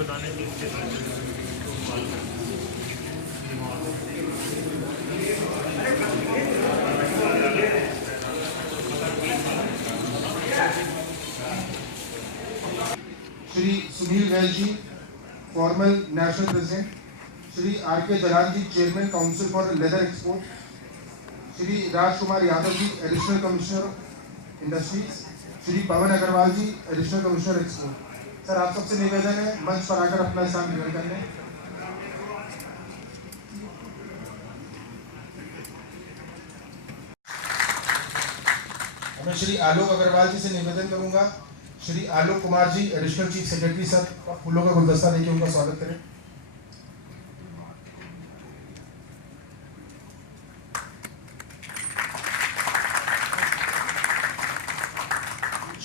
बताने की इसके श्री सुनील वैल ji, formal national president, Shri R K Jalal ji, chairman council for leather export, Shri Rajkumar Yadav ji, additional commissioner industries, Shri Pawan Agarwal ji, additional commissioner export. Sir, आप सबसे निवेदन है मंच पर आकर अपना स्थान ग्रहण कर लें। मैं श्री आलोक अग्रवाल जी से निवेदन करूंगा, Shri Alok Kumar ji, additional chief secretary sir, फूलों का गुलदस्ता देकर उनका स्वागत करें।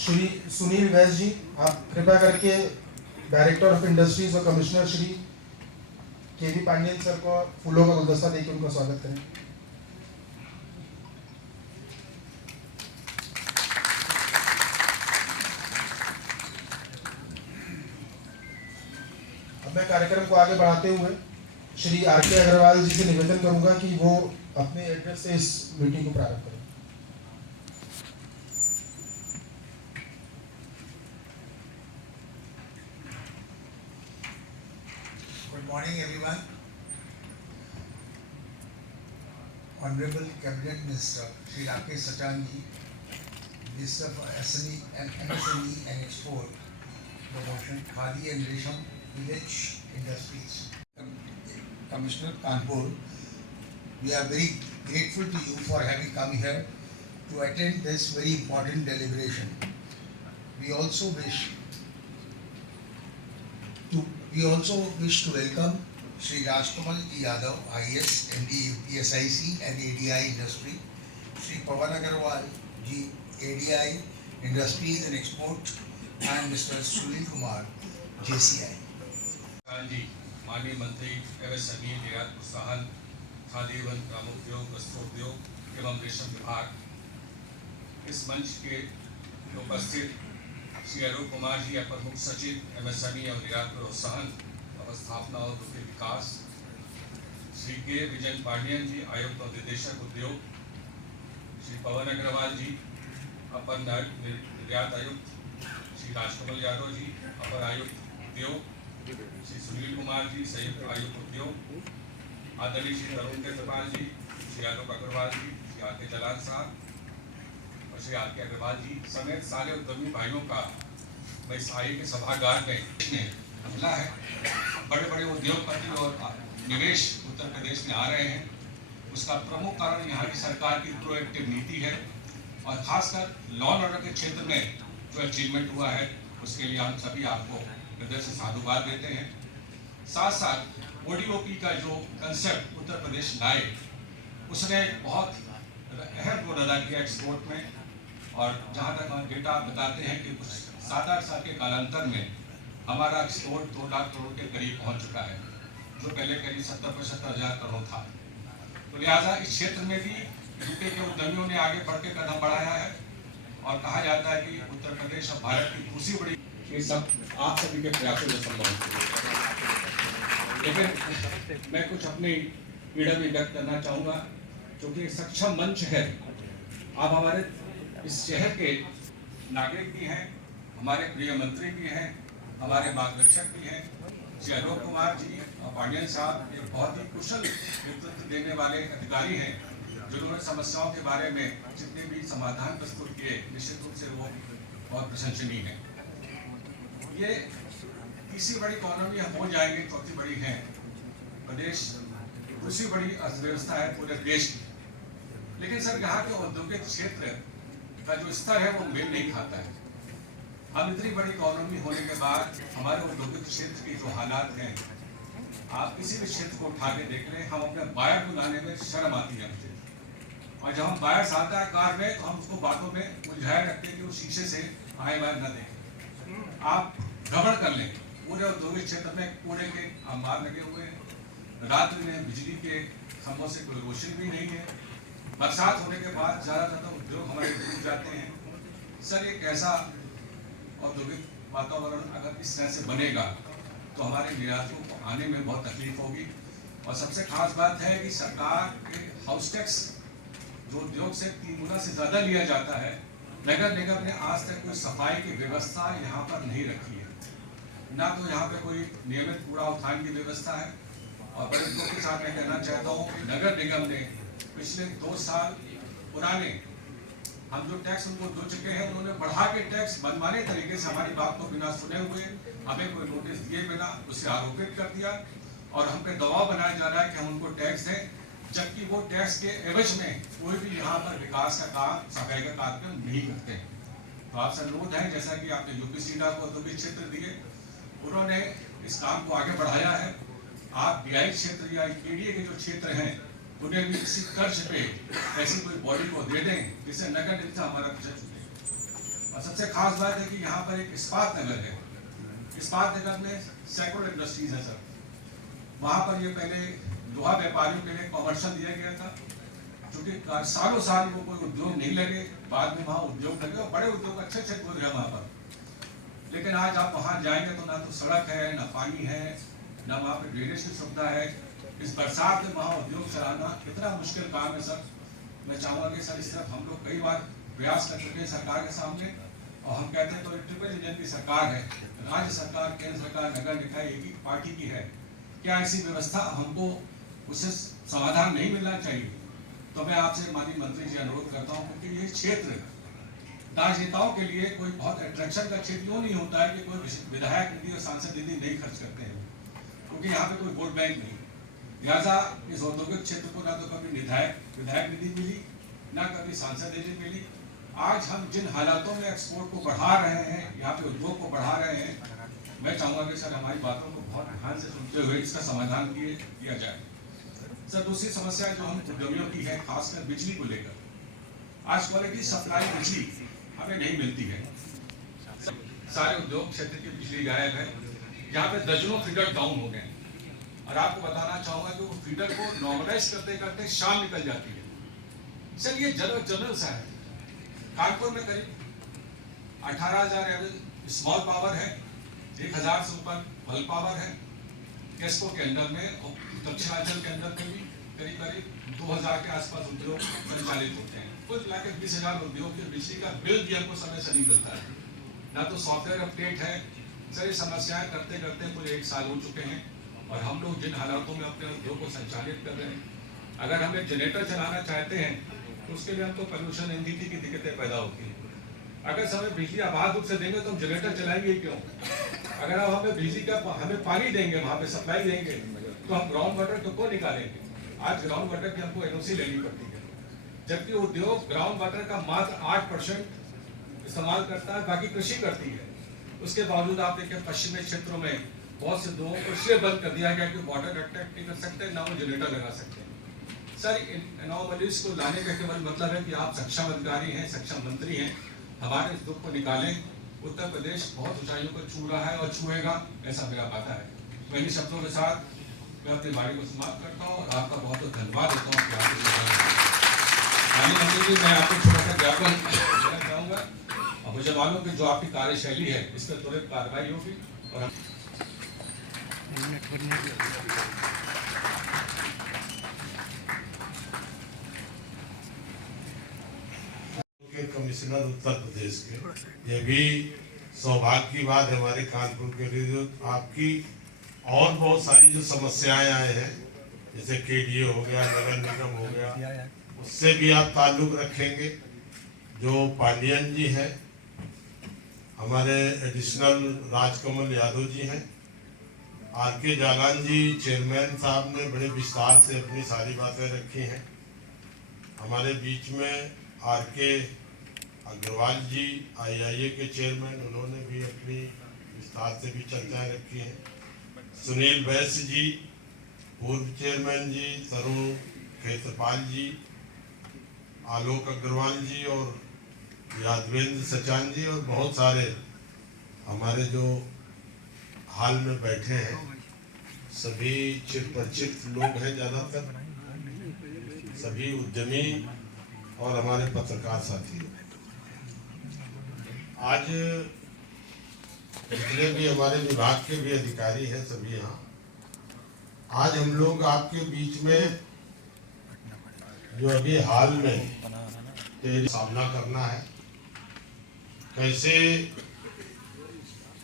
श्री सुनील वैस जी, आप कृपया करके डायरेक्टर ऑफ इंडस्ट्रीज और commissioner Shri KV. Pandian sir को फूलों का गुलदस्ता देकर उनका स्वागत करें। अब मैं कार्यक्रम को आगे बढ़ाते हुए श्री आर के अग्रवाल जी से निवेदन करूंगा कि वो अपने एड्रेस से इस मीटिंग को प्रारंभ करें। Good morning, everyone. Honorable Cabinet Minister Shri Rakesh Sachanji, Minister for SME and MSME and Export Promotion, Khadi and Resham Village Industries, Commissioner Kanpur, we are very grateful to you for having come here to attend this very important deliberation. We also wish to welcome Shri Rajkumar Yadav, IS, MD, UPSIC and ADI Industry, Shri Pawan Agarwal ji, ADI Industries and Export, and Mr. Sunil Kumar, JCI. जी, माननीय मंत्री MSME, निर्यात प्रोत्साहन, खादी एवं ग्रामोद्योग, वस्त्रोद्योग एवं रेशम विभाग, इस मंच के उपस्थित श्री अरूप कुमार जी, अपर मुख्य सचिव MSME और निर्यात प्रोत्साहन, अवस्थापना और उद्योग विकास, श्री के. विजय पांडेन जी, आयुक्त और निदेशक उद्योग, श्री पवन अग्रवाल जी, अपर निर्यात आयुक्त, श्री राजकमल यादव जी, अपर आयुक्त उद्योग, श्री सुनील कुमार जी, संयुक्त आयुक्त उद्योग, आदरणीय श्री तरुण केजरीवाल जी, श्री आलोक अग्रवाल जी, श्री आर के जलाल साहब और श्री आर के अग्रवाल जी समेत सारे उद्यमी भाइयों का मैं इस आय के सभागार में मिला है। बड़े बड़े उद्योगपति और निवेश उत्तर प्रदेश में आ रहे हैं, उसका प्रमुख कारण यहाँ की सरकार की प्रोएक्टिव नीति है और खासकर लॉ एंड ऑर्डर के क्षेत्र में जो अचीवमेंट हुआ है उसके लिए हम सभी आपको हृदय से साधुवाद देते हैं। साथ साथ ODOP का जो कंसेप्ट उत्तर प्रदेश लाए उसने बहुत अहम रोल अदा किया एक्सपोर्ट में, और जहाँ तक हम डेटा बताते हैं कि कुछ 7-8 साल के कालांतर में हमारा एक्सपोर्ट 2 लाख करोड़ के करीब पहुँच चुका है, जो पहले करीब 70-75 हज़ार करोड़ था। तो लिहाजा इस क्षेत्र में भी यूपी के उद्यमियों ने आगे बढ़ के कदम बढ़ाया है और कहा जाता है कि उत्तर प्रदेश अब भारत की दूसरी बड़ी, ये सब आप सभी के प्रयासों से संभव है। लेकिन मैं कुछ अपनी पीड़ा भी व्यक्त करना चाहूँगा, क्योंकि सक्षम मंच है। आप हमारे इस शहर के नागरिक भी हैं, हमारे प्रिय मंत्री भी हैं, हमारे मार्गदर्शक भी हैं। श्री अलोक कुमार जी और पांडेन साहब एक बहुत ही कुशल नेतृत्व देने वाले अधिकारी हैं, जिन्होंने समस्याओं के बारे में जितने भी समाधान प्रस्तुत किए निश्चित रूप से वो बहुत प्रशंसनीय है। ये तीसरी बड़ी इकॉनमी हम हो जाएंगे, चौथी बड़ी है प्रदेश, दूसरी बड़ी अर्थव्यवस्था है पूरे देश की। लेकिन सर यहाँ के औद्योगिक क्षेत्र का जो स्तर है वो मेल नहीं खाता है। हम इतनी बड़ी इकॉनमी होने के बाद हमारे औद्योगिक क्षेत्र की जो हालात हैं, आप किसी भी क्षेत्र को उठा के देख लें, हम अपने बायर को लाने में शर्म आती है मुझे। और जब हम बायर आता है कार में तो हम उसको बातों में उलझाए रखते हैं कि वो शीशे से आए बाहर न देखें। आप भ्रमण कर लें, पूरे औद्योगिक क्षेत्र में कूड़े के अंबार लगे हुए हैं, रात्रि में बिजली के खंभों से कोई रोशनी भी नहीं है, बरसात होने के बाद ज़्यादातर उद्योग हमारे डूब जाते हैं। सर, एक ऐसा औद्योगिक वातावरण अगर इस तरह से बनेगा तो हमारे निर्यातों को आने में बहुत तकलीफ होगी। और सबसे खास बात है कि सरकार के हाउस टैक्स जो उद्योग से 3 गुना से ज़्यादा लिया जाता है, नगर निगम ने आज तक कोई सफाई की व्यवस्था यहाँ पर नहीं रखी है, ना तो यहाँ पे कोई नियमित कूड़ा उठान की व्यवस्था है। और बड़े दुख के साथ मैं कहना चाहता हूँ कि नगर निगम ने पिछले 2 साल पुराने हम जो टैक्स उनको दे चुके हैं, उन्होंने बढ़ा के टैक्स मनमाने तरीके से हमारी बात को बिना सुने हुए, हमें कोई नोटिस दिए बिना उससे आरोपित कर दिया और हम पे दबाव बनाया जा रहा है कि हम उनको टैक्स दें, जबकि वो टैक्स के एवज में कोई भी यहाँ पर विकास का काम, सफाई का कार्यक्रम नहीं करते। तो आपसे अनुरोध है, जैसा कि आपने यूपीसीडा को औद्योगिक क्षेत्र दिए, उन्होंने इस काम को आगे बढ़ाया है। आप बीआई क्षेत्र या केडीए के जो क्षेत्र हैं उन्हें भी किसी कर्ज पे ऐसी कोई बॉडी को दे दें जिससे नगर निगम हमारा बचत चुके। और सबसे खास बात है कि यहाँ पर एक इस्पात नगर है। इस्पात नगर में सैकड़ों इंडस्ट्रीज है सर। वहाँ पर ये पहले लोहा व्यापारियों के लिए कॉमर्शियल दिया गया था, क्योंकि सालों साल वो कोई उद्योग नहीं लगे, बाद में वहाँ उद्योग लगे और बड़े उद्योग अच्छे अच्छे खुल रहे वहाँ पर। लेकिन आज आप वहाँ जाएंगे तो ना तो सड़क है, ना पानी है, ना वहाँ पर ड्रेनेज की सुविधा है। इस बरसात में वहाँ उद्योग चलाना कितना मुश्किल काम है सर। मैं चाहूँगा कि सर इस तरफ हम लोग कई बार प्रयास कर चुके हैं सरकार के सामने, और हम कहते हैं तो ट्रिपल इंजन की सरकार है, राज्य सरकार, केंद्र सरकार, नगर निकाय एक ही पार्टी की है, क्या ऐसी व्यवस्था हमको उससे समाधान नहीं मिलना चाहिए? तो मैं आपसे माननीय मंत्री जी अनुरोध करता हूँ, क्योंकि ये क्षेत्र राजनेताओं के लिए कोई बहुत अट्रैक्शन का क्षेत्र क्यों नहीं होता है कि कोई विधायक निधि और सांसद निधि नहीं खर्च करते हैं, क्योंकि यहाँ पे कोई वोट बैंक नहीं। लिहाजा इस औद्योगिक क्षेत्र को ना तो कभी विधायक निधि मिली, ना कभी सांसद निधि मिली। आज हम जिन हालातों में एक्सपोर्ट को बढ़ा रहे हैं, यहाँ पे उद्योग को बढ़ा रहे हैं, मैं चाहूँगा कि सर हमारी बातों को बहुत ध्यान से सुनते हुए इसका समाधान किया जाए। सर दूसरी समस्या जो हम उद्यमियों की है, खासकर बिजली को लेकर, आज क्वालिटी सप्लाई बिजली हमें नहीं मिलती है। सारे उद्योग क्षेत्र की बिजली गायब है, यहाँ पे दर्जनों फीडर डाउन हो गए। और आपको बताना चाहूंगा कि वो फीडर को नॉर्मलाइज करते करते शाम निकल जाती है। सर ये जनरल सा है। कानपुर में करीब 18,000 स्मॉल पावर है, 1,000 से ऊपर बल्क पावर है केस्को के अंदर में, और दक्षिणांचल के अंदर में भी करीब 2,000 के आसपास उद्योग संचालित होते हैं। कुल मिलाकर 20,000 उद्योग के बिजली का बिल भी हमको समय से नहीं मिलता है, ना तो सॉफ्टवेयर अपडेट है। सर ये समस्याएं करते करते पूरे 1 साल हो चुके हैं, और हम लोग जिन हालातों में अपने उद्योग को संचालित कर रहे हैं, अगर हम एक जनरेटर चलाना चाहते हैं तो उसके लिए हमको पोल्यूशन एनजीटी की दिक्कतें पैदा होती हैं। अगर समय बिजली आबाद रूप से देंगे तो हम जनरेटर चलाएंगे क्यों? अगर आप हमें बिजली का हमें पानी देंगे, वहाँ पे सप्लाई देंगे, तो हम ग्राउंड वाटर को निकालेंगे? आज ग्राउंड वाटर की हमको एनओसी लेनी पड़ती है, जबकि उद्योग ग्राउंड वाटर का मात्र 8% इस्तेमाल करता है, बाकी कृषि करती है। उसके बावजूद आप देखिए पश्चिमी क्षेत्रों में बहुत से उद्योगों को इसलिए बंद कर दिया गया कि वाटर अट्रैक्ट नहीं कर सकते, ना वो जनरेटर लगा सकते हैं। सर एनोमलीज को लाने का केवल मतलब है कि आप सक्षम अधिकारी हैं, सक्षम मंत्री हैं, हमारे इस दुख को निकालें। उत्तर प्रदेश बहुत ऊंचाइयों पर छू रहा है और छुएगा, ऐसा मेरा वादा है। तो इन्हीं शब्दों के साथ मैं अपनी वाणी को समाप्त करता हूँ और आपका बहुत बहुत धन्यवाद देता हूँ कि माननीय मंत्री जी, मैं आपको छोटा सा ज्ञापन देना चाहूँगा, और मुझे मालूम कि जो आपकी कार्यशैली है इस पर त्वरित कार्रवाई होगी। और कमिश्नर उत्तर प्रदेश के, ये भी सौभाग्य की बात है हमारे कानपुर के लिए। जो आपकी और बहुत सारी जो समस्याएं आए हैं, जैसे केडीए हो गया, नगर निगम हो गया, उससे भी आप ताल्लुक रखेंगे। जो पांडियन जी हैं, हमारे एडिशनल राजकमल यादव जी हैं, आरके जालान जी चेयरमैन साहब ने बड़े विस्तार से अपनी सारी बातें रखी हैं। हमारे बीच में आरके अग्रवाल जी आईआईए के चेयरमैन, उन्होंने भी अपनी विस्तार से भी चर्चाएं रखी हैं। सुनील वैश्य जी पूर्व चेयरमैन जी, तरुण खेत्रपाल जी, आलोक अग्रवाल जी और यादवेंद्र सचान जी, और बहुत सारे हमारे जो हाल में बैठे हैं, सभी चिरपरिचित लोग हैं, ज़्यादातर सभी उद्यमी और हमारे पत्रकार साथी। आज जितने भी हमारे विभाग के भी अधिकारी हैं सभी यहाँ, आज हम लोग आपके बीच में जो अभी हाल में सामना करना है, कैसे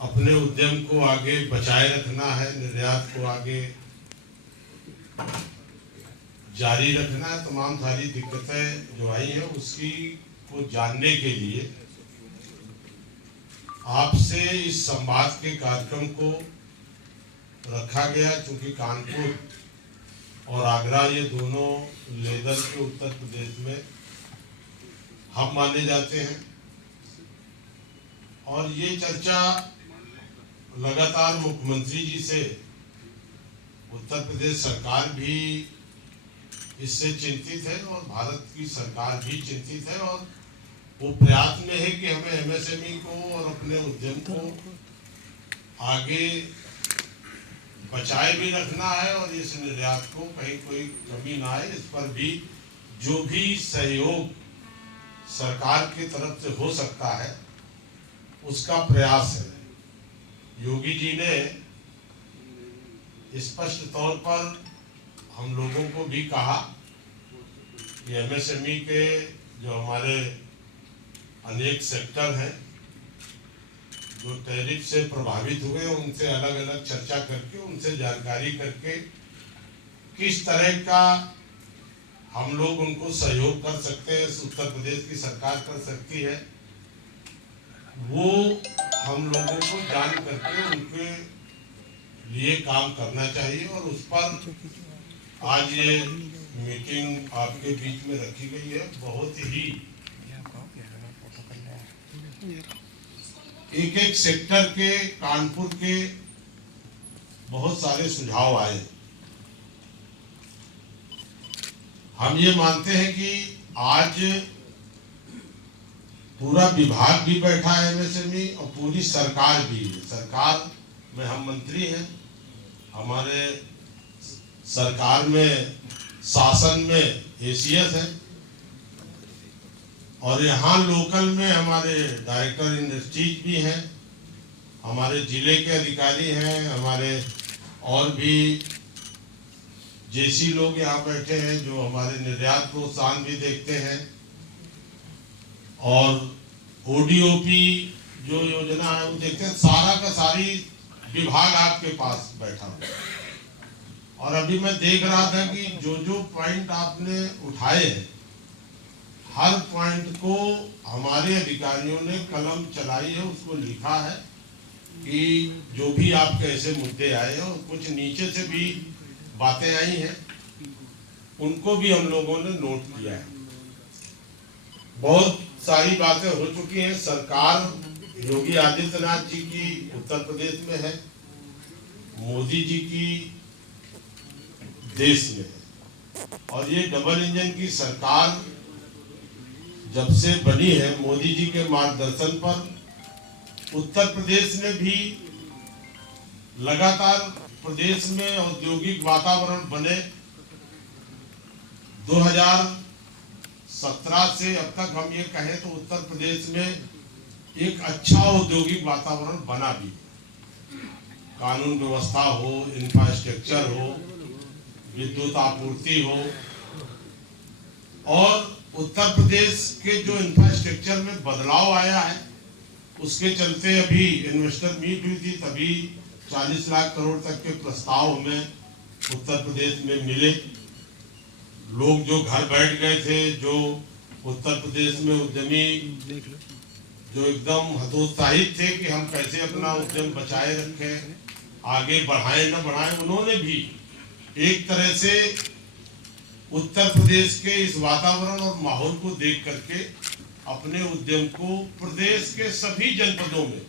अपने उद्यम को आगे बचाए रखना है, निर्यात को आगे जारी रखना है, तमाम सारी दिक्कतें जो आई हैं उसकी को जानने के लिए आपसे इस संवाद के कार्यक्रम को रखा गया। क्योंकि कानपुर और आगरा ये दोनों लेदर के उत्तर प्रदेश में हम माने जाते हैं और ये चर्चा लगातार मुख्यमंत्री जी से उत्तर प्रदेश सरकार भी इससे चिंतित है और भारत की सरकार भी चिंतित है और वो प्रयास में है कि हमें एमएसएमई को और अपने उद्यम को आगे बचाए भी रखना है और इस निर्यात को कहीं कोई कमी ना आए, इस पर भी जो भी सहयोग सरकार की तरफ से हो सकता है उसका प्रयास है। योगी जी ने स्पष्ट तौर पर हम लोगों को भी कहा कि एमएसएमई के जो हमारे अनेक सेक्टर हैं जो टैरिफ से प्रभावित हुए, उनसे अलग अलग चर्चा करके उनसे जानकारी करके किस तरह का हम लोग उनको सहयोग कर सकते हैं, उत्तर प्रदेश की सरकार कर सकती है, वो हम लोगों को जान करके उनके लिए काम करना चाहिए। और उस पर आज ये मीटिंग आपके बीच में रखी गई है। बहुत ही एक एक सेक्टर के, कानपुर के बहुत सारे सुझाव आए। हम ये मानते हैं कि आज पूरा विभाग भी बैठा है एमएसएमई और पूरी सरकार भी है। सरकार में हम मंत्री हैं, हमारे सरकार में शासन में एसीएस है और यहाँ लोकल में हमारे डायरेक्टर इंडस्ट्रीज भी हैं, हमारे जिले के अधिकारी हैं, हमारे और भी जेसी लोग यहाँ बैठे हैं जो हमारे निर्यात प्रोत्साहन भी देखते हैं और ओडीओपी जो योजना है वो देखते हैं। सारा का सारी विभाग आपके पास बैठा हुआ है और अभी मैं देख रहा था कि जो जो पॉइंट आपने उठाए हैं हर पॉइंट को हमारे अधिकारियों ने कलम चलाई है, उसको लिखा है कि जो भी आपके ऐसे मुद्दे आए हैं और कुछ नीचे से भी बातें आई हैं उनको भी हम लोगों ने नोट किया है। बहुत सारी बातें हो चुकी हैं। सरकार योगी आदित्यनाथ जी की उत्तर प्रदेश में है, मोदी जी की देश में है और ये डबल इंजन की सरकार जब से बनी है मोदी जी के मार्गदर्शन पर उत्तर प्रदेश ने भी लगातार प्रदेश में औद्योगिक वातावरण बने। 2017 से अब तक हम ये कहें तो उत्तर प्रदेश में एक अच्छा औद्योगिक वातावरण बना भी, कानून व्यवस्था हो, इंफ्रास्ट्रक्चर हो, विद्युत आपूर्ति हो और उत्तर प्रदेश के जो इंफ्रास्ट्रक्चर में बदलाव आया है उसके चलते अभी इन्वेस्टर मीट हुई थी, तभी 40 लाख करोड़ तक के प्रस्ताव हमें उत्तर प्रदेश में मिले। लोग जो घर बैठ गए थे, जो उत्तर प्रदेश में उद्यमी जो एकदम हतोत्साहित थे कि हम कैसे अपना उद्यम बचाए रखें, आगे बढ़ाएं न बढ़ाएं, उन्होंने भी एक तरह से उत्तर प्रदेश के इस वातावरण और माहौल को देख करके अपने उद्यम को प्रदेश के सभी जनपदों में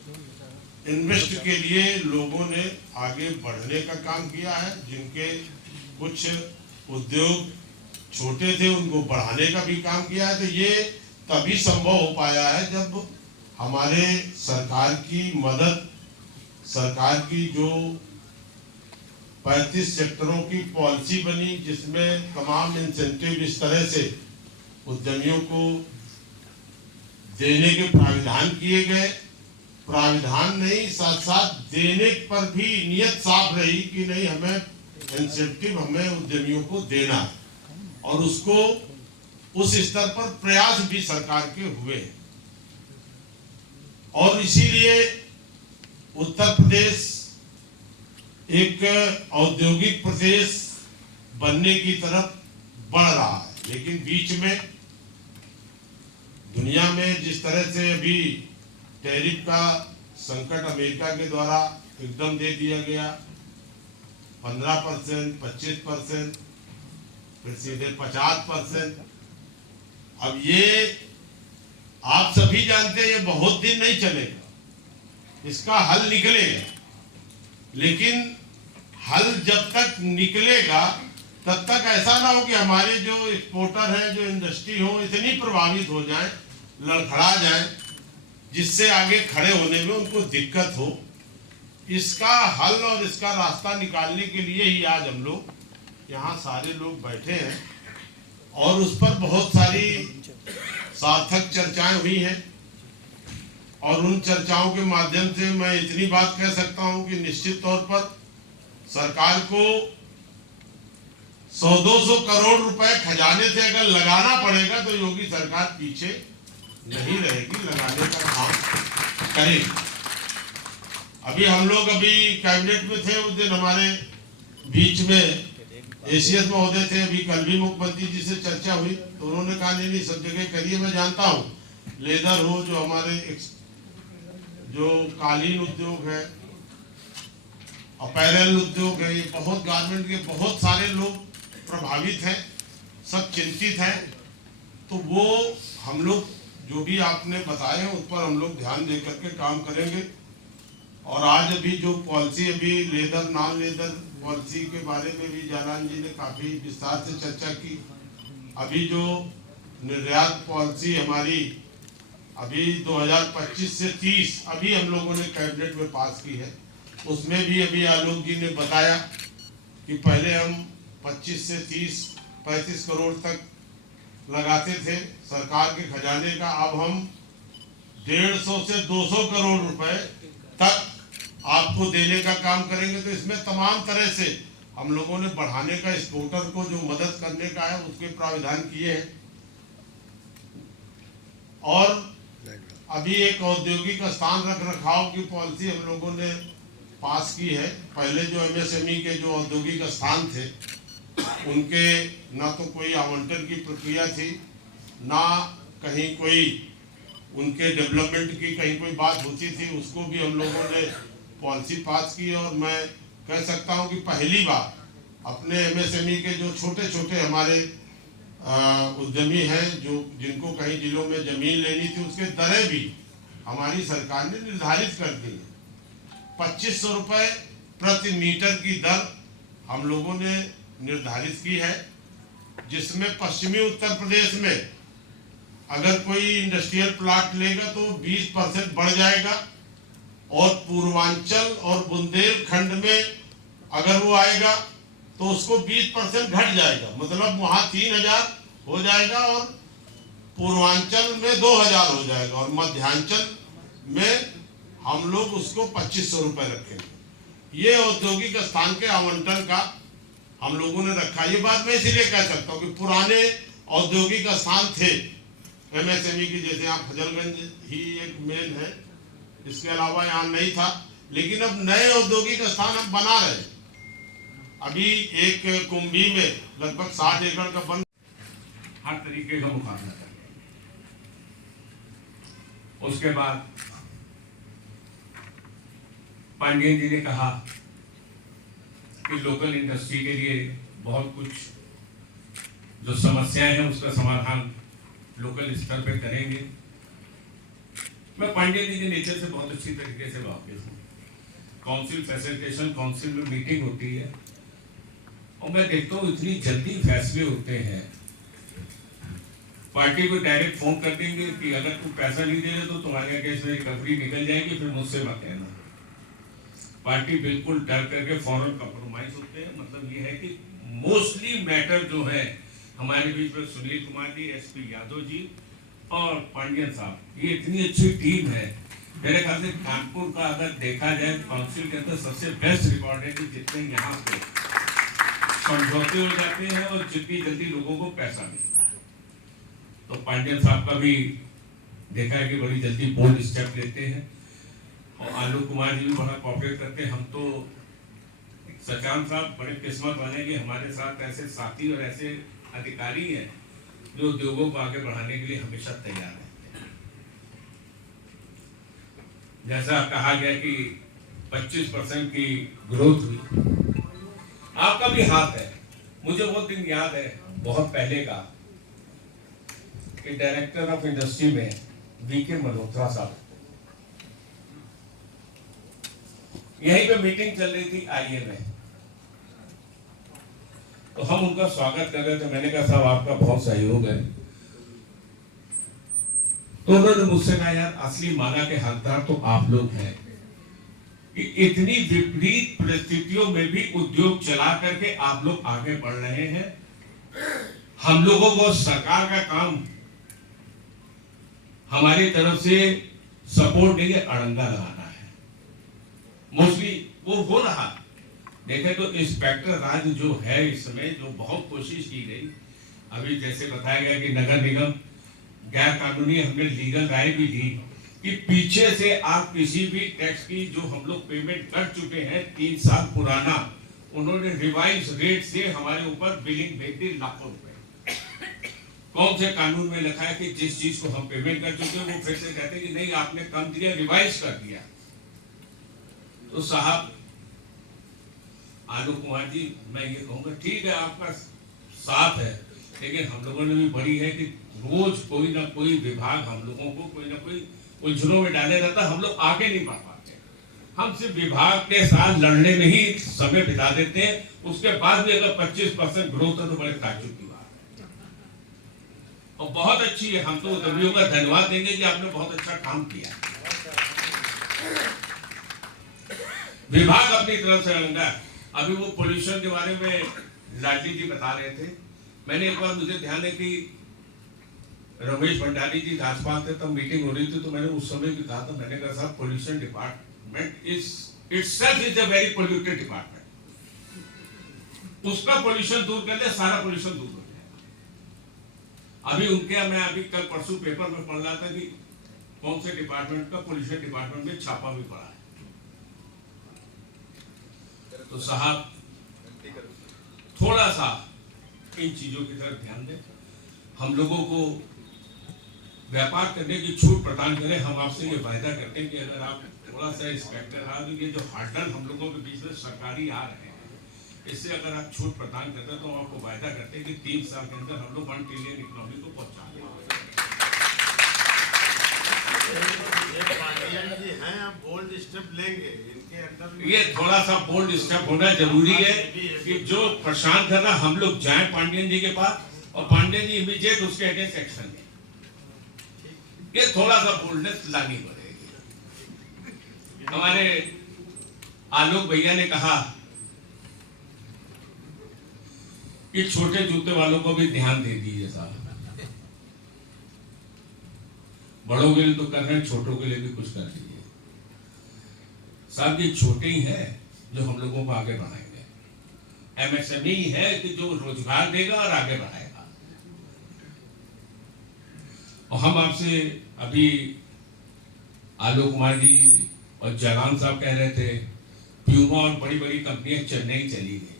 इन्वेस्ट के लिए लोगों ने आगे बढ़ने का काम किया है। जिनके कुछ उद्योग छोटे थे उनको बढ़ाने का भी काम किया है। तो ये तभी संभव हो पाया है जब हमारे सरकार की मदद, सरकार की जो 35 सेक्टरों की पॉलिसी बनी जिसमें तमाम इंसेंटिव इस तरह से उद्यमियों को देने के प्राविधान किए गए प्राविधान नहीं, साथ साथ देने पर भी नियत साफ रही कि नहीं, हमें इंसेंटिव हमें उद्यमियों को देना है, और उसको उस स्तर पर प्रयास भी सरकार के हुए। और इसीलिए उत्तर प्रदेश एक औद्योगिक प्रदेश बनने की तरफ बढ़ रहा है। लेकिन बीच में दुनिया में जिस तरह से अभी टैरिफ का संकट अमेरिका के द्वारा एकदम दे दिया गया, 15%, 25%, फिर सीधे 50%। अब ये आप सभी जानते हैं, ये बहुत दिन नहीं चलेगा, इसका हल निकलेगा। लेकिन हल जब तक निकलेगा तब तक ऐसा ना हो कि हमारे जो एक्सपोर्टर हैं, जो इंडस्ट्री हो, इतनी प्रभावित हो जाए, लड़खड़ा जाए, जिससे आगे खड़े होने में उनको दिक्कत हो। इसका हल और इसका रास्ता निकालने के लिए ही आज हम लोग यहाँ सारे लोग बैठे हैं, और उस पर बहुत सारी सार्थक चर्चाएं हुई हैं। और उन चर्चाओं के माध्यम से मैं इतनी बात कह सकता हूं कि निश्चित तौर पर सरकार को 100-200 करोड़ रुपए खजाने से अगर लगाना पड़ेगा तो योगी सरकार पीछे नहीं रहेगी, लगाने का काम करेगी। अभी हम लोग कैबिनेट में थे, उस दिन हमारे बीच में एसीएस महोदय थे, अभी कल भी मुख्यमंत्री जी से चर्चा हुई, तो उन्होंने कहा नहीं सब जगह करिए। मैं जानता हूँ, लेदर हो, जो हमारे जो कालीन उद्योग है, अपैरल उद्योग है, ये बहुत गारमेंट के बहुत सारे लोग प्रभावित हैं, सब चिंतित हैं। तो वो हम लोग जो भी आपने बताए उस पर हम लोग ध्यान दे करके काम करेंगे। और आज अभी जो पॉलिसी, अभी लेदर नॉन लेदर पॉलिसी के बारे में भी जालान जी ने काफी विस्तार से चर्चा की। अभी जो निर्यात पॉलिसी हमारी अभी 2025 से 30 अभी हम लोगों ने कैबिनेट में पास की है, उसमें भी अभी आलोक जी ने बताया कि पहले हम 25 से 30-35 करोड़ तक लगाते थे सरकार के खजाने का, अब हम 150 से 200 करोड़ रुपए तक आपको देने का काम करेंगे। तो इसमें तमाम तरह से हम लोगों ने बढ़ाने का, एक्सपोर्टर को जो मदद करने का है उसके प्राविधान किए हैं। और अभी एक औद्योगिक स्थान रख रखाव की पॉलिसी हम लोगों ने पास की है। पहले जो एमएसएमई के जो औद्योगिक स्थान थे, उनके ना तो कोई आवंटन की प्रक्रिया थी, ना कहीं कोई उनके डेवलपमेंट की कहीं कोई बात होती थी, उसको भी हम लोगों ने पॉलिसी पास की। और मैं कह सकता हूं कि पहली बार अपने एमएसएमई के जो छोटे छोटे हमारे उद्यमी हैं, जो जिनको कहीं जिलों में जमीन लेनी थी, उसके दरें भी हमारी सरकार ने निर्धारित कर दी है। 2500 रुपए प्रति मीटर की दर हम लोगों ने निर्धारित की है, जिसमें पश्चिमी उत्तर प्रदेश में अगर कोई इंडस्ट्रियल प्लाट लेगा तो 20% बढ़ जाएगा, और पूर्वांचल और बुंदेलखंड में अगर वो आएगा तो उसको 20% घट जाएगा, मतलब वहां 3000 हो जाएगा और पूर्वांचल में 2000 हो जाएगा, और मध्यांचल में हम लोग उसको 2500 रुपए रखेंगे। ये औद्योगिक स्थान के आवंटन का हम लोगों ने रखा। ये बात मैं इसीलिए कह सकता हूँ कि पुराने औद्योगिक स्थान थे एमएसएमई की, जैसे यहाँ फजलगंज ही एक मेन है, इसके अलावा यहाँ नहीं था, लेकिन अब नए औद्योगिक स्थान हम बना रहे हैं। अभी एक कुंभी में लगभग 60 एकड़ का बन, हर तरीके का मुकाबला करें। उसके बाद पांडेय जी ने कहा कि लोकल इंडस्ट्री के लिए बहुत कुछ जो समस्याएं हैं उसका समाधान लोकल स्तर पे करेंगे। मैं पांडेय जी के नेचर से बहुत अच्छी तरीके से वाकिफ हूँ। काउंसिल फैसिलिटेशन काउंसिल में मीटिंग होती है और मैं देखता हूँ इतनी जल्दी फैसले होते हैं। पार्टी को डायरेक्ट फोन कर देंगे कि अगर तुम पैसा नहीं दे रहे तो तुम्हारे अगेंस्ट में रिकवरी निकल जाएगी, फिर मुझसे मत कहना। पार्टी बिल्कुल डर करके फौरन कॉम्प्रोमाइज होते हैं। मतलब ये है कि मोस्टली मैटर जो है हमारे बीच में सुनील कुमार जी, एसपी यादव जी और पांडियन साहब, ये इतनी अच्छी टीम है मेरे ख्याल से कानपुर का अगर देखा जाए काउंसिल के अंदर सबसे बेस्ट रिकॉर्ड है कि जितने यहाँ पे समझौते हो जाते हैं और जितनी जल्दी लोगों को पैसा मिलता है। तो पांडेय साहब का भी देखा है कि बड़ी जल्दी बोल्ड स्टेप लेते हैं और आलोक कुमार जी भी बड़ा कॉपरेट करते हैं। हम तो सचान साहब बड़े किस्मत वाले हैं कि हमारे साथ ऐसे साथी और ऐसे अधिकारी हैं जो उद्योगों को आगे बढ़ाने के लिए हमेशा तैयार है। जैसा कहा गया कि 25% की ग्रोथ हुई, आपका भी हाथ है। मुझे वो दिन याद है बहुत पहले का कि डायरेक्टर ऑफ इंडस्ट्री में वीके मल्होत्रा साहब, यहीं पे मीटिंग चल रही थी आईए में, तो हम उनका स्वागत कर रहे थे। मैंने कहा साहब आपका बहुत सहयोग है। तो उन्होंने मुझसे कहा यार असली माना के हकदार तो आप लोग हैं कि इतनी विपरीत परिस्थितियों में भी उद्योग चला करके आप लोग आगे बढ़ रहे हैं। हम लोगों को सरकार का काम हमारी तरफ से सपोर्ट नहीं है, अड़ंगा लगाना है। मोस्टली वो हो रहा। देखें तो इंस्पेक्टर राज जो है इस समय, जो बहुत कोशिश की गई, अभी जैसे बताया गया कि नगर निगम गैर कानूनी, हमने लीगल राय भी दी कि पीछे से आप किसी भी टैक्स की जो हम लोग पेमेंट कर चुके हैं 3 साल पुराना, उन्होंने रिवाइज रेट से हमारे ऊपर बिलिंग भेज दी लाखों रुपए। कौन से कानून में लिखा है कि जिस चीज को हम पेमेंट कर चुके हैं वो फिर से कहते हैं कि नहीं आपने कम दिया, रिवाइज कर दिया। तो साहब आलोक कुमार जी, मैं ये कहूँगा ठीक है आपका साथ है, लेकिन हम लोगों ने भी बड़ी है कि रोज कोई ना कोई विभाग हम लोगों को कोई ना कोई उलझनों में डाले रहता, हम लोग आगे नहीं बढ़ पाते। हम सिर्फ विभाग के साथ लड़ने में ही समय बिता देते हैं। उसके बाद भी अगर 25% ग्रोथ है तो बड़े ताज्जुब की बात है और बहुत अच्छी है। हम तो उद्यमियों का धन्यवाद देंगे कि आपने बहुत अच्छा काम किया। विभाग अपनी तरफ से लगा। अभी वो पोल्यूशन के बारे में लाडली जी बता रहे थे। मैंने एक बार, मुझे ध्यान है कि रमेश भंडारी जी आसपास थे, तब मीटिंग हो रही थी, तो मैंने उस समय भी कहा था, मैंने कहा साहब pollution department itself is a very polluted department. उसका पोल्यूशन दूर कर ले, सारा पोल्यूशन दूर हो जाएगा। अभी उनके मैं अभी कल परसों पेपर में पढ़ रहा था कि कौन से डिपार्टमेंट का पोल्यूशन डिपार्टमेंट में छापा भी पड़ा है। तो साहब थोड़ा सा इन चीजों की तरफ ध्यान दें। हम लोगों को व्यापार करने की छूट प्रदान करें। हम आपसे ये वायदा करते हैं कि अगर आप थोड़ा सा इंस्पेक्टर आ, तो ये जो हर्डल हम लोगों के बीच में सरकारी आ रहे हैं, इससे अगर आप छूट प्रदान करते हैं तो आपको वायदा करते हैं कि 3 साल के अंदर हम लोग 1 ट्रिलियन इकोनॉमी को पहुंचा देंगे। ये थोड़ा सा बोल्ड स्टेप होना जरूरी है कि जो प्रशांत है ना, हम लोग जाए पांडेय जी के पास और पांडेय जी इमीडिएट उसके अगेंस्ट एक्शन लें। ये थोड़ा सा बोल्डनेस लानी पड़ेगी। हमारे आलोक भैया ने कहा कि छोटे जूते वालों को भी ध्यान दे दीजिए साहब। बड़ों के लिए तो कर रहे हैं, छोटों के लिए भी कुछ कर दीजिए साहब। ये छोटे ही है जो हम लोगों को आगे बढ़ाएंगे। एमएसएमई है कि जो रोजगार देगा और आगे बढ़ाएगा। और हम आपसे अभी आलोक कुमार जी और जयराम साहब कह रहे थे, प्यूमा और बड़ी बड़ी कंपनियां चेन्नई चली गई,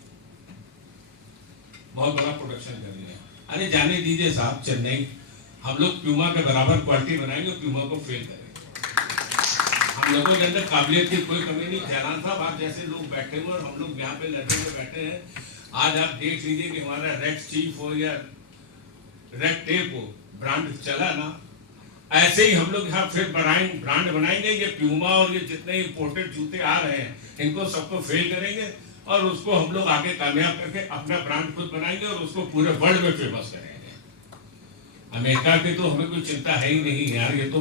बहुत बड़ा प्रोडक्शन कर रही है। अरे जाने दीजिए साहब, चेन्नई हम लोग प्यूमा के बराबर क्वालिटी बनाएंगे, प्यूमा को फेल करेंगे। हम लोगों के अंदर काबिलियत की कोई कमी नहीं। जयराम साहब आप जैसे लोग बैठे हुए और हम लोग यहाँ पे लड़ने में बैठे हैं। आज आप देख लीजिए कि हमारा रेड चीफ हो या रेड टेप हो, ब्रांड चला ना, ऐसे ही हम लोग यहाँ फिर ब्रांड बनाएंगे। ये प्यूमा और ये जितने इंपोर्टेड जूते आ रहे हैं, इनको सबको फेल करेंगे और उसको हम लोग आगे कामयाब करके अपना ब्रांड खुद बनाएंगे और उसको पूरे वर्ल्ड में फेमस करेंगे। अमेरिका की तो हमें कोई चिंता है ही नहीं यार। ये तो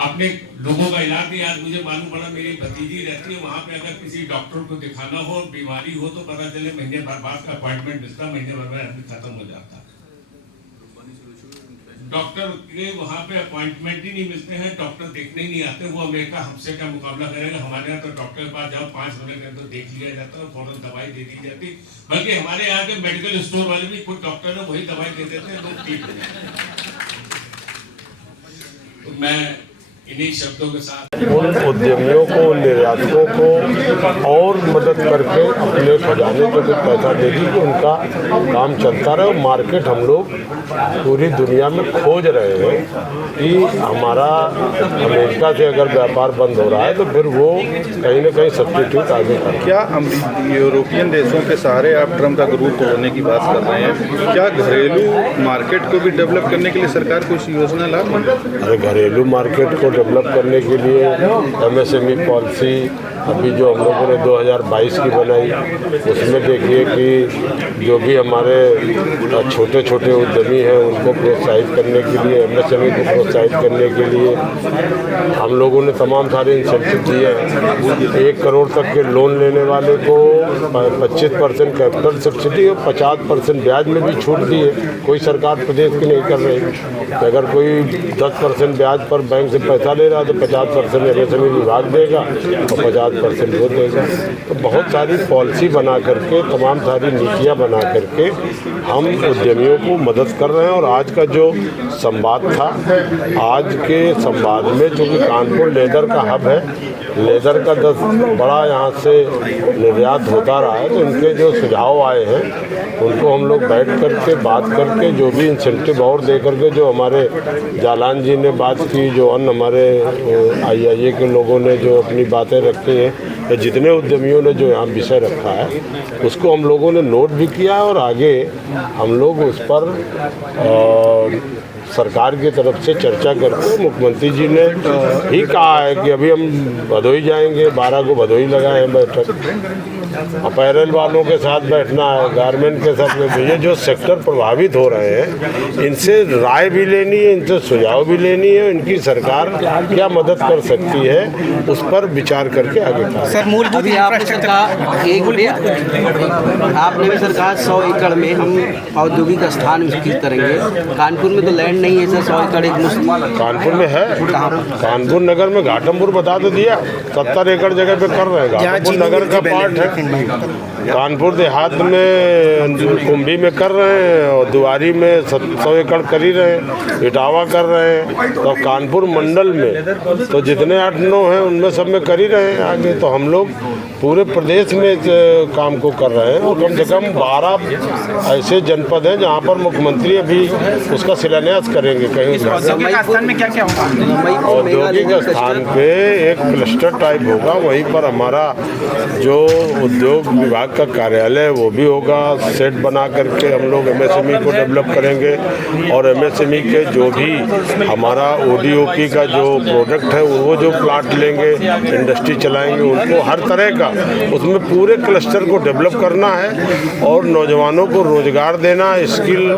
अपने लोगों का इलाज भी, आज मुझे मालूम पड़ा, मेरी भतीजी रहती है वहां पे, अगर किसी डॉक्टर को दिखाना हो, बीमारी हो, तो पता चले महीने भर बाद का अपॉइंटमेंट मिलता, महीने भर में आदमी खत्म हो जाता। डॉक्टर के वहाँ पे अपॉइंटमेंट ही नहीं मिलते हैं, डॉक्टर देखने ही नहीं आते। वो अमेरिका हमसे क्या मुकाबला करेगा? हमारे यहाँ तो डॉक्टर के पास जाओ 5 मिनट के अंदर देख लिया जाता है, फौरन दवाई दे दी जाती। बल्कि हमारे यहाँ के मेडिकल स्टोर वाले भी कोई डॉक्टर है वही दवाई दे देते हैं, लोग ठीक हो जाते हैं। तो मैं इन्हीं शब्दों के साथ उन उद्यमियों को, निर्यातकों को और मदद करके अपने खजाने को कुछ पैसा देगी कि उनका काम चलता रहे। और मार्केट हम लोग पूरी दुनिया में खोज रहे हैं कि हमारा अमेरिका से अगर व्यापार बंद हो रहा है तो फिर वो कहीं ना कहीं सब्स्टिट्यूट आगे कर। क्या यूरोपियन देशों के सहारे आप ट्रम्प का ग्रुप तोड़ने की बात कर रहे हैं? क्या घरेलू मार्केट को भी डेवलप करने के लिए सरकार कुछ योजना ला रही है? अरे घरेलू मार्केट को डेवलप करने के लिए MSME पॉलिसी अभी जो हम लोगों ने 2022 की बनाई, उसमें देखिए कि जो भी हमारे छोटे छोटे उद्यमी हैं उनको प्रोत्साहित करने के लिए, MSME को प्रोत्साहित करने के लिए हम लोगों ने तमाम सारे इंसेंटिव दिए हैं। 1 करोड़ तक के लोन लेने वाले को 25% कैपिटल सब्सिडी और 50% ब्याज में भी छूट दी है। कोई सरकार प्रदेश की नहीं कर रही। अगर कोई 10% ब्याज पर बैंक से पैसा ले रहा है तो 50% MSME विभाग देगा और 50% वो देगा। तो बहुत सारी पॉलिसी बना करके, तमाम सारी नीतियाँ बना करके हम उद्यमियों को मदद कर रहे हैं। और आज का जो संवाद था, आज के संवाद में चूँकि कानपुर लेदर का हब है, लेदर का 10 बड़ा यहाँ से निर्यात होता रहा है, तो इनके जो सुझाव आए हैं उनको हम लोग बैठ करके बात करके जो भी इंसेंटिव और दे करके, जो हमारे जालान जी ने बात की, जो अन्य हमारे IIA के लोगों ने जो अपनी बातें रखी हैं, या जितने उद्यमियों ने जो यहाँ विषय रखा है उसको हम लोगों ने नोट भी किया और आगे हम लोग उस पर सरकार की तरफ से चर्चा करके मुख्यमंत्री जी ने ही कहा है कि अभी हम भदोही जाएंगे, 12 को भदोही लगाए हैं बैठक। अपैरल वालों के साथ बैठना है, गारमेंट के साथ में। ये जो सेक्टर प्रभावित हो रहे हैं इनसे राय भी लेनी है, इनसे सुझाव भी लेनी है, इनकी सरकार क्या मदद कर सकती है उस पर विचार करके आगे बढ़े। सर, मूलभूत आपने भी सरकार 100 एकड़ में हम औद्योगिक स्थान विकसित करेंगे। कानपुर में तो लैंड नहीं है सर, 100 एकड़ एक कानपुर में है। कानपुर नगर में घाटमपुर बता तो दिया, 70 एकड़ जगह पे कर रहे हैं। घाटमपुर नगर का पार्ट है। कानपुर देहात में कुंभी में कर रहे हैं और दुआरी में 100 एकड़ कर ही रहे हैं, इटावा कर रहे हैं। तो कानपुर मंडल में तो जितने 8-9 हैं उनमें सब में कर ही रहे हैं आगे। तो हम लोग पूरे प्रदेश में इस काम को कर रहे हैं और कम से कम 12 ऐसे जनपद हैं जहाँ पर मुख्यमंत्री अभी उसका शिलान्यास करेंगे। कहीं स्थान में क्या क्या होगा? औद्योगिक स्थान पे एक क्लस्टर टाइप होगा, वहीं पर हमारा जो उद्योग विभाग का कार्यालय है वो भी होगा। सेट बना करके हम लोग MSME को डेवलप करेंगे और MSME के जो भी हमारा ODOP का जो प्रोडक्ट है वो जो प्लांट लेंगे, इंडस्ट्री चलाएंगे, उनको हर तरह का उसमें पूरे क्लस्टर को डेवलप करना है और नौजवानों को रोजगार देना, स्किल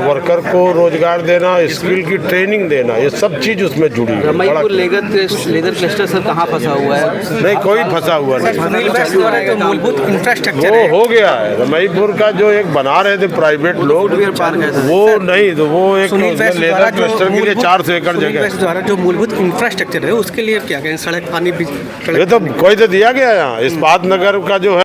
वर्कर को रोजगार देना, स्किल की ट्रेनिंग देना, ये सब चीज़ उसमें जुड़ी है। रमईपुर लेदर क्लस्टर सर कहाँ फंसा हुआ है? नहीं, कोई फंसा हुआ नहीं, तो मूलभूत इंफ्रास्ट्रक्चर वो हो गया है। रमईपुर का जो एक बना रहे थे प्राइवेट लोग, वो नहीं, तो वो एक लेदर क्लस्टर के लिए 400 एकड़ जगह द्वारा जो मूलभूत इंफ्रास्ट्रक्चर है उसके लिए क्या कहें? सड़क, पानी, ये तो कोई तो दिया गया यहाँ। इस्पात नगर का जो है